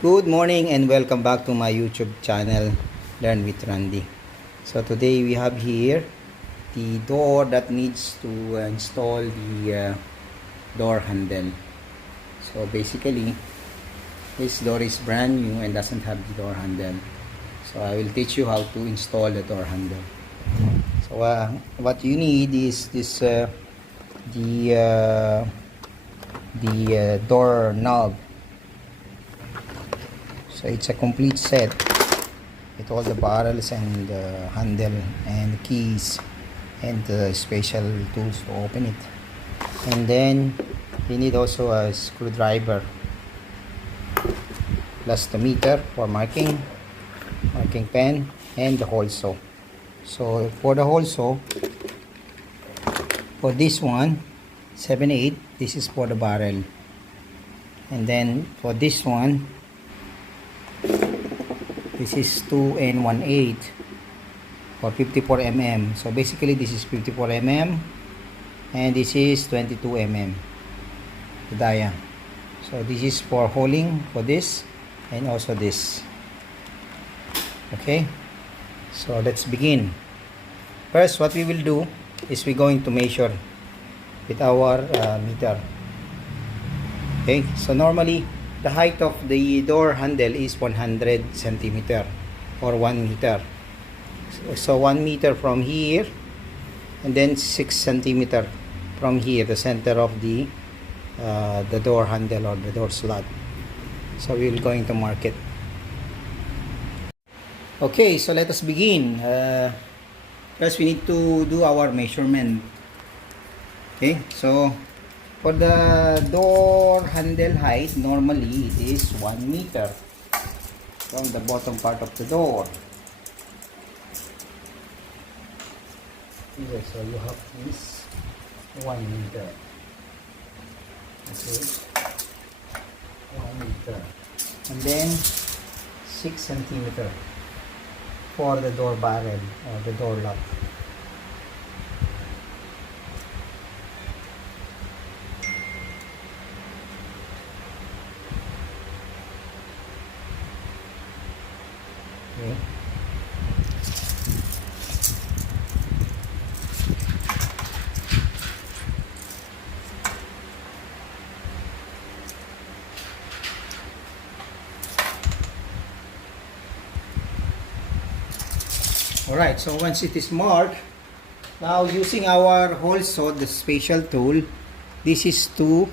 Good morning and welcome back to my YouTube channel, Learn with Randy. So today we have here the door that needs to install the door handle. So basically, this door is brand new and doesn't have the door handle. So I will teach you how to install the door handle. So what you need is this the door knob. So it's a complete set with all the barrels and the handle and the keys and the special tools to open it. And then you need also a screwdriver plus the meter for marking pen, and the hole saw. So for the hole saw, for this one 7/8, this is for the barrel, and then for this one, this is 2 and 1/8 for 54 mm. So basically this is 54 mm and this is 22 mm, the dia. So this is for holing for this and also this. Okay, so let's begin. First, what we will do is we're going to measure with our meter. Okay, so normally the height of the door handle is 100 centimeter or 1 meter. So 1 meter from here, and then 6 centimeter from here, the center of the door handle or the door slot. So we're going to mark it. Okay, so let us begin. First we need to do our measurement. Okay, so for the door handle height, normally it is 1 meter from the bottom part of the door. Okay, so you have this 1 meter. Okay, 1 meter. And then 6 centimeter for the door barrel or the door lock. Okay. Alright, so once it is marked, now using our hole saw, the special tool, this is to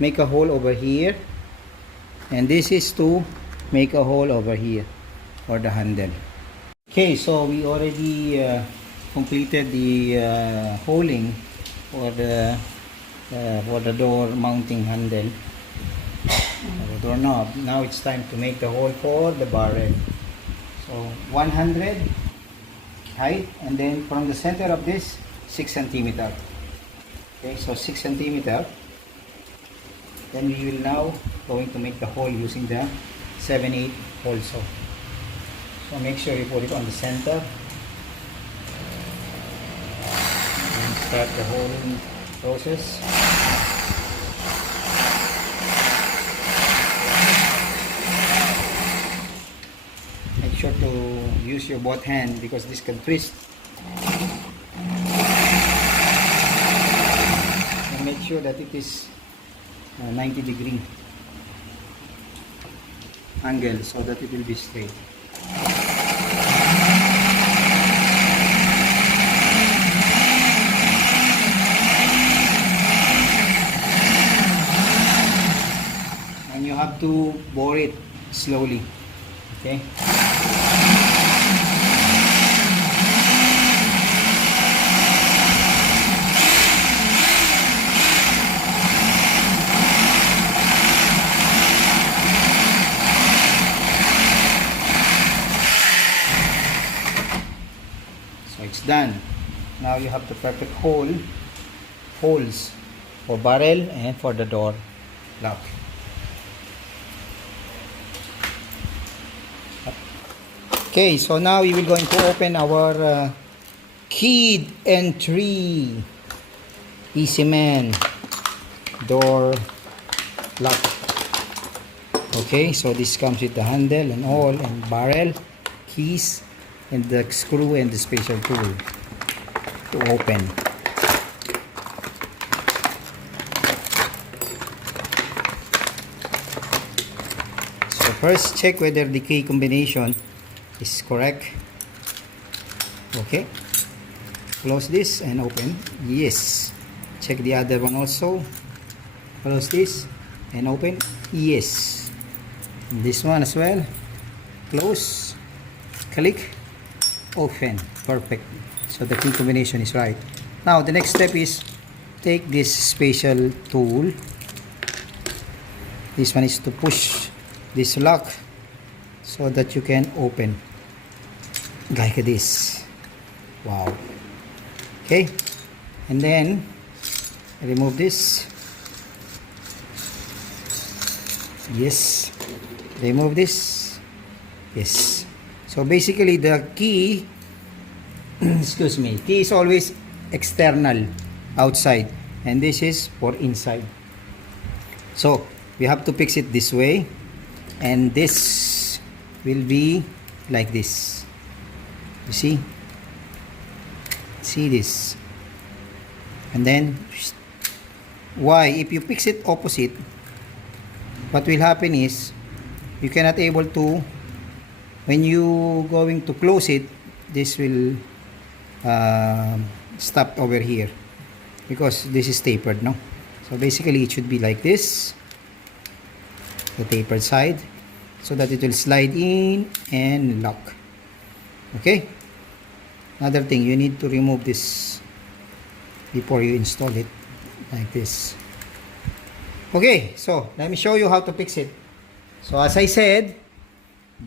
make a hole over here, and this is to make a hole over here for the handle. Okay, so we already completed the holing for the door mounting handle, the door knob. Now it's time to make the hole for the barrel. So 100 height, and then from the center of this 6 centimeter. Okay, so 6 centimeter. Then we will now going to make the hole using the 7/8 hole saw. So make sure you put it on the center and start the holing process. Make sure to use your both hand because this can twist. And make sure that it is 90-degree angle so that it will be straight. And you have to bore it slowly. Okay. So it's done. Now you have the perfect holes for barrel and for the door lock. Okay, so now we will going to open our keyed entry Easyman door lock. Okay, so this comes with the handle and all, and barrel, keys, and the screw and the special tool to open. So first check whether the key combination is correct. Okay, close this and open. Yes. Check the other one also. Close this and open. Yes. This one as well. Close. Click. Open. Perfect. So the key combination is right. Now the next step is take this special tool. This one is to push this lock so that you can open like this. Wow. Okay. And then remove this. Yes. Remove this. Yes. So basically the key excuse me, key is always external, outside, and this is for inside. So we have to fix it this way, and this will be like this. You see this, and then why, if you fix it opposite, what will happen is you cannot able to, when you going to close it, this will stop over here because this is tapered, no? So basically it should be like this, the tapered side, so that it will slide in and lock. Okay. Another thing, you need to remove this before you install it, like this. Okay, so let me show you how to fix it. So as I said,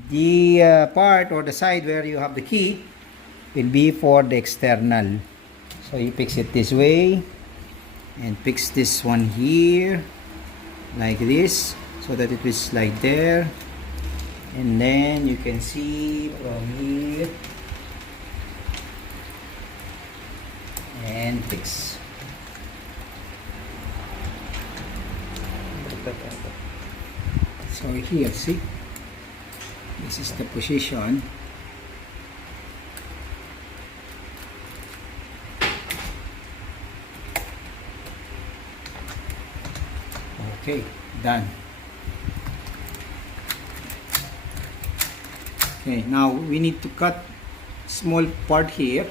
the part or the side where you have the key will be for the external. So you fix it this way and fix this one here like this, so that it will slide there, and then you can see from here and fix. So here, see, this is the position. Okay, done. Okay, now we need to cut small part here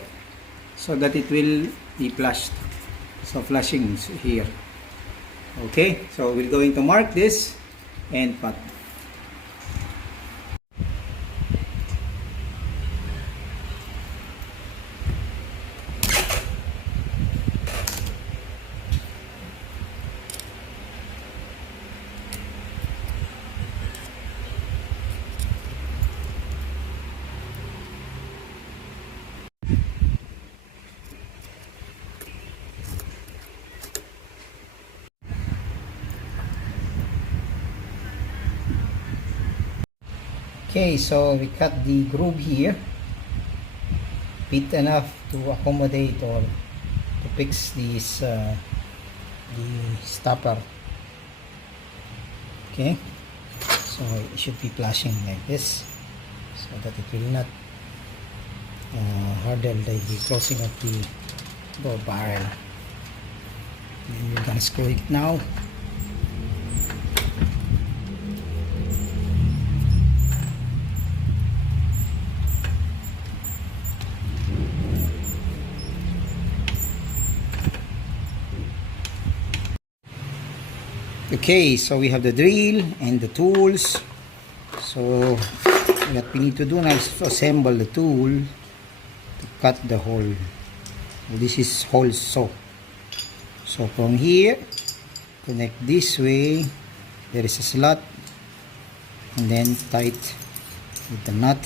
so that it will be flushed. So flushing is here. Okay, so we're going to mark this and cut. Okay, so we cut the groove here, big enough to accommodate or to fix this the stopper. Okay, so it should be flashing like this, so that it will not hurdle the closing of the door barrel. And we're gonna screw it now. Okay, so we have the drill and the tools. So what we need to do now is to assemble the tool to cut the hole. This is hole saw. So from here, connect this way. There is a slot, and then tight with the nut.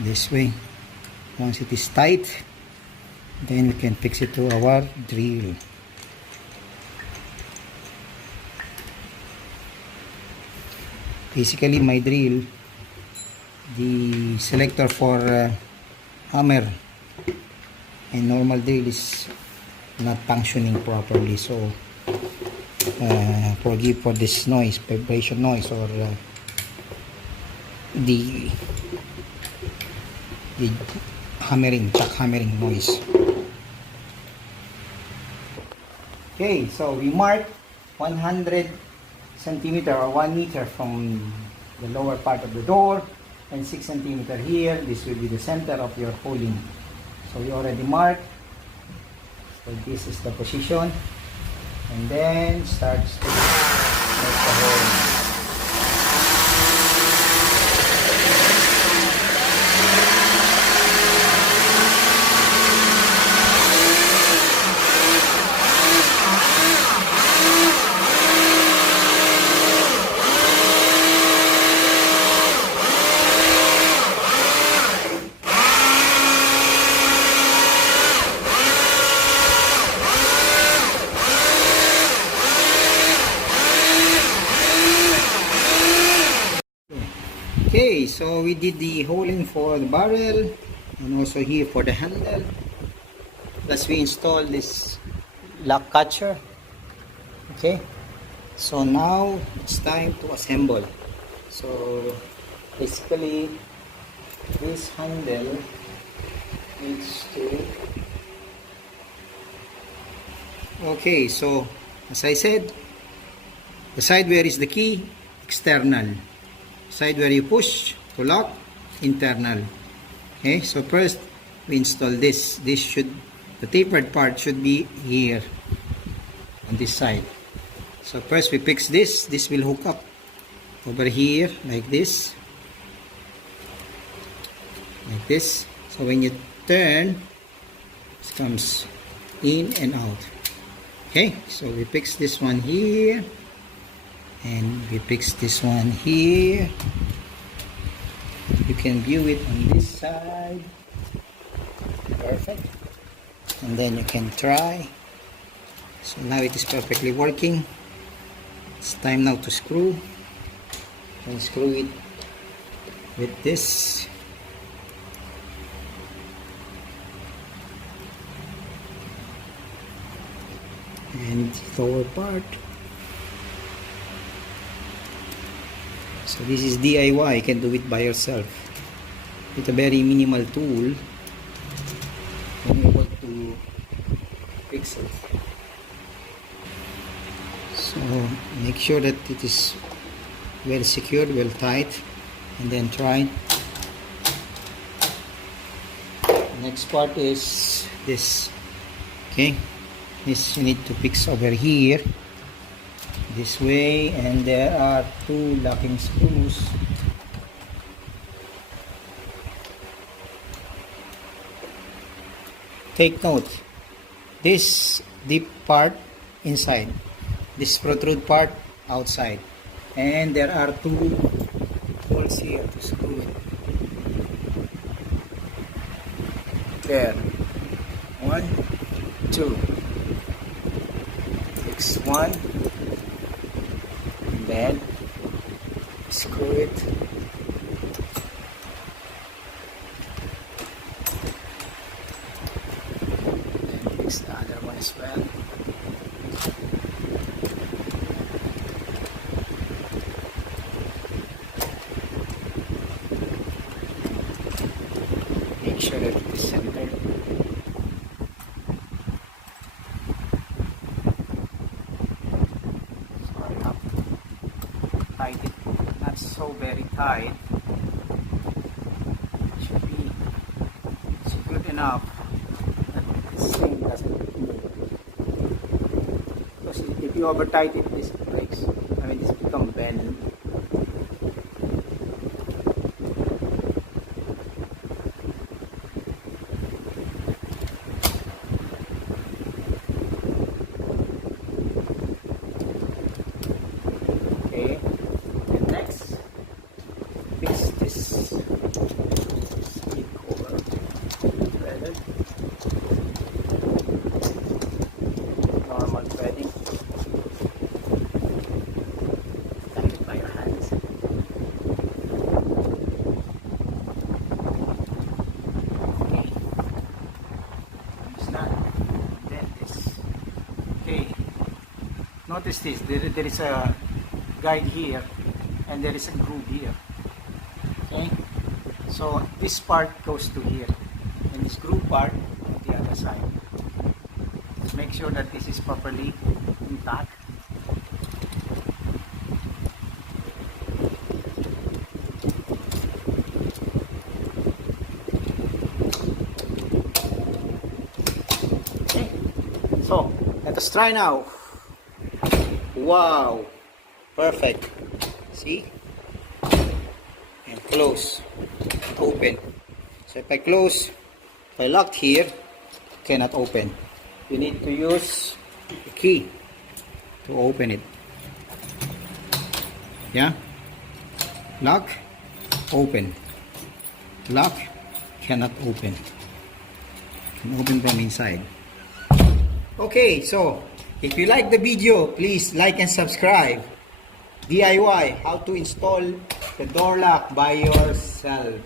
This way. Once it is tight, then we can fix it to our drill. Basically my drill, the selector for hammer and normal drill is not functioning properly, so forgive for this noise, vibration noise, or the hammering, chuck hammering noise. Okay, so we mark 100 centimeter or 1 meter from the lower part of the door, and 6 centimeter here. This will be the center of your holing. So we already marked. So this is the position, and then starts to make the hole. Okay, so we did the holing for the barrel and also here for the handle. Plus we installed this lock catcher. Okay, so now it's time to assemble. So basically this handle needs to... Okay, so as I said, the side where is the key, external. Side where you push to lock, internal. Okay, so first we install this. This should, the tapered part should be here on this side. So first we fix this. This will hook up over here like this. Like this. So when you turn, it comes in and out. Okay, so we fix this one here. And we fix this one here. You can view it on this side. Perfect. And then you can try. So now it is perfectly working. It's time now to screw. And screw it with this. And the lower part. So this is DIY, you can do it by yourself. With a very minimal tool, you're able to fix it. So make sure that it is well secured, well tight, and then try. Next part is this. Okay, this you need to fix over here. This way, and there are 2 locking screws. Take note, this deep part inside, this protrude part outside, and there are 2 holes here to screw it. There, 1, 2. Fix 1. Then screw it. And fix the other one as well. Make sure that it is centered. Tight it, not so very tight. It should be secured enough that the string doesn't move. Because if you over tight it, this breaks. I mean, this becomes bend. Okay. Fix this seat cover threaded, normal threading, tie it by your hands. notice this, there is a guide here and there is a groove here. Okay, so this part goes to here and this groove part on the other side. Just make sure that this is properly intact. Okay, so let us try now. Wow, perfect. See? And close, open. So if I close, if I locked here, cannot open. You need to use a key to open it. Yeah? Lock, open. Lock, cannot open. Can open from inside. Okay, so if you like the video, please like and subscribe. DIY, how to install the door lock by yourself.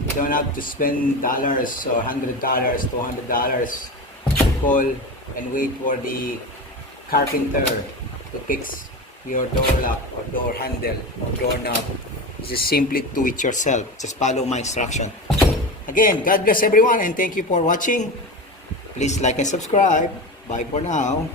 You don't have to spend dollars or $100, $200 to call and wait for the carpenter to fix your door lock or door handle or doorknob. Just simply do it yourself. Just follow my instruction. Again, God bless everyone and thank you for watching. Please like and subscribe. Bye for now.